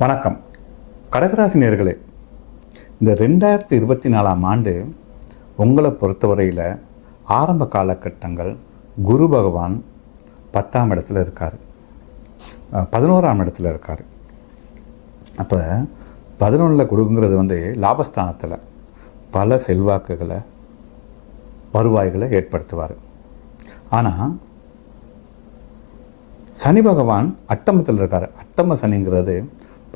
வணக்கம். கடகராசி நேர்களே இந்த ரெண்டாயிரத்தி இருபத்தி நாலாம் ஆண்டு உங்களை பொறுத்தவரையில் ஆரம்ப காலகட்டங்கள் குரு பகவான் பத்தாம் இடத்துல இருக்கார். பதினோராம் இடத்துல இருக்கார். அப்போ பதினொன்றில் கொடுங்கிறது வந்து லாபஸ்தானத்தில் பல செல்வாக்குகளை வருவாய்களை ஏற்படுத்துவார். ஆனால் சனி பகவான் அட்டமத்தில் இருக்கார். அட்டம சனிங்கிறது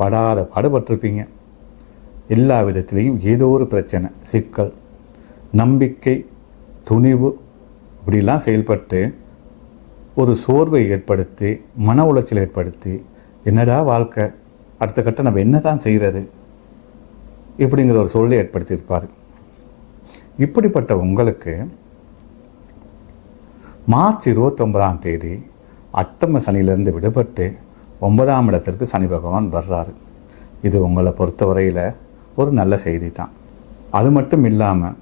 படாத பாடுபட்டிருப்பீங்க. எல்லா விதத்திலையும் ஏதோ ஒரு பிரச்சனை சிக்கல் நம்பிக்கை துணிவு இப்படிலாம் செயல்பட்டு ஒரு சோர்வை ஏற்படுத்தி மன உளைச்சல் ஏற்படுத்தி என்னடா வாழ்க்கை? அடுத்த கட்டம் நம்ம என்ன தான் செய்கிறது இப்படிங்கிற ஒரு சூழலை ஏற்படுத்தியிருப்பார். இப்படிப்பட்ட உங்களுக்கு மார்ச் இருபத்தொன்பதாம் தேதி அட்டம சனியிலிருந்து விடுபட்டு ஒன்பதாம் இடத்திற்கு சனி பகவான் வர்றாரு. இது உங்களை பொறுத்தவரையில் ஒரு நல்ல செய்தி தான் அது மட்டும் இல்லாமல்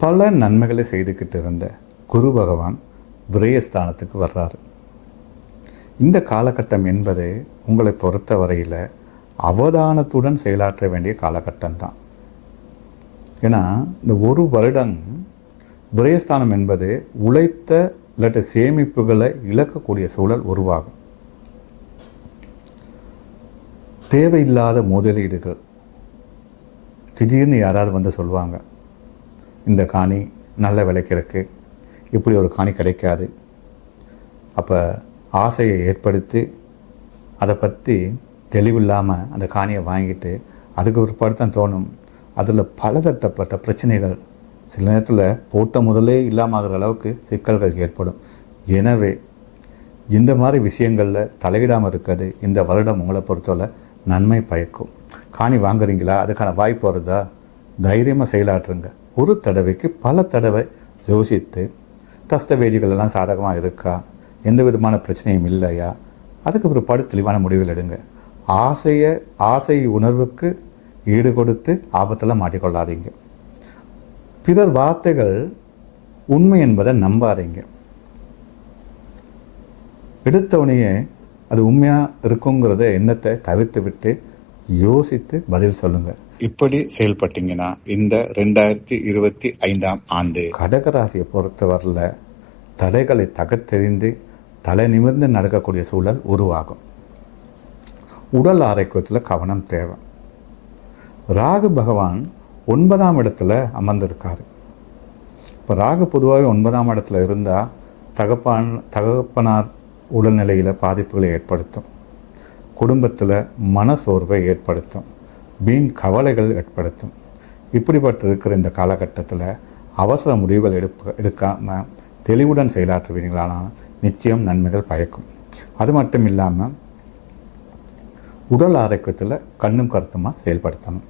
பல நன்மைகளை செய்துக்கிட்டு இருந்த குரு பகவான் விரயஸ்தானத்துக்கு வர்றாரு. இந்த காலகட்டம் என்பது உங்களை பொறுத்தவரையில் அவதானத்துடன் செயலாற்ற வேண்டிய காலகட்டம் தான் ஏன்னா இந்த ஒரு வருடம் விரயஸ்தானம் என்பது உழைத்த இல்லாட்ட சேமிப்புகளை இழக்கக்கூடிய சூழல் உருவாகும். தேவையில்லாத முதலீடுகள் திடீர்னு யாராவது வந்து சொல்லுவாங்க இந்த காணி நல்ல விலைக்கு இருக்குது இப்படி ஒரு காணி கிடைக்காது. அப்போ ஆசையை ஏற்படுத்தி அதை பற்றி தெளிவில்லாமல் அந்த காணியை வாங்கிட்டு அதுக்கு பிற்பாடு தான் தோணும். அதில் பலதட்டப்பட்ட பிரச்சனைகள் சில நேரத்தில் போட்ட முதலே இல்லாமல் ஆகிற அளவுக்கு சிக்கல்கள் ஏற்படும். எனவே இந்த மாதிரி விஷயங்களில் தலையிடாமல் இருக்கிறது இந்த வருடம் உங்களை பொறுத்தவரை நன்மை பயக்கும். காணி வாங்குறீங்களா? அதுக்கான வாய்ப்பு வருதா? தைரியமாக செயலாற்றுங்க. ஒரு தடவைக்கு பல தடவை யோசித்து தஸ்தவேதிகள் எல்லாம் சாதகமாக இருக்கா? எந்த விதமான பிரச்சனையும் இல்லையா? அதுக்கு பிற்பாடு தெளிவான முடிவில் எடுங்க. ஆசையை ஆசை உணர்வுக்கு ஈடு கொடுத்து ஆபத்தில் மாட்டிக்கொள்ளாதீங்க. பிறர் வார்த்தைகள் உண்மை என்பதை நம்பாதீங்க. எடுத்தவனையே அது உண்மையாக இருக்குங்கிறத எண்ணத்தை தவிர்த்து விட்டு யோசித்து பதில் சொல்லுங்க. இப்படி செயல்பட்டீங்கன்னா இந்த ரெண்டாயிரத்தி இருபத்தி ஐந்தாம் ஆண்டு கடகராசியை பொறுத்தவரையில் தடைகளை தகத்தெறிந்து தலை நிமிர்ந்து நடக்கக்கூடிய சூழல் உருவாகும். உடல் ஆரோக்கியத்தில் கவனம் தேவை. ராகு பகவான் ஒன்பதாம் இடத்துல அமர்ந்திருக்காரு. இப்போ ராகு பொதுவாகவே ஒன்பதாம் இடத்துல இருந்தால் தகப்பான் தகப்பனார் உடல்நிலையில் பாதிப்புகளை ஏற்படுத்தும். குடும்பத்தில் மனசோர்வை ஏற்படுத்தும். வீண் கவலைகள் ஏற்படுத்தும். இப்படிப்பட்டு இருக்கிற இந்த காலகட்டத்தில் அவசர முடிவுகள் எடுப்ப எடுக்காமல் தெளிவுடன் செயலாற்றுவீர்களானால் நிச்சயம் நன்மைகள் பயக்கும். அது மட்டும் இல்லாமல் உடல் ஆரோக்கியத்தில் கண்ணும் கருத்துமாக செயல்படுத்தணும்.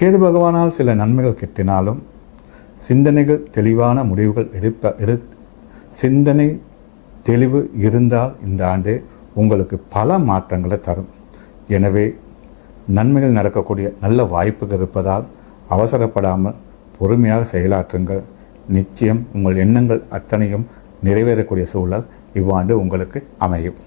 கேது பகவானால் சில நன்மைகள் கிட்டினாலும் சிந்தனைகள் தெளிவான முடிவுகள் எடுப்ப எடு சிந்தனை தெளிவு இருந்தால் இந்த ஆண்டு உங்களுக்கு பல மாற்றங்களை தரும். எனவே நன்மைகள் நடக்கக்கூடிய நல்ல வாய்ப்புகள் இருப்பதால் அவசரப்படாமல் பொறுமையாக செயலாற்றுங்கள். நிச்சயம் உங்கள் எண்ணங்கள் அத்தனையும் நிறைவேறக்கூடிய சூழல் இவ்வாண்டு உங்களுக்கு அமையும்.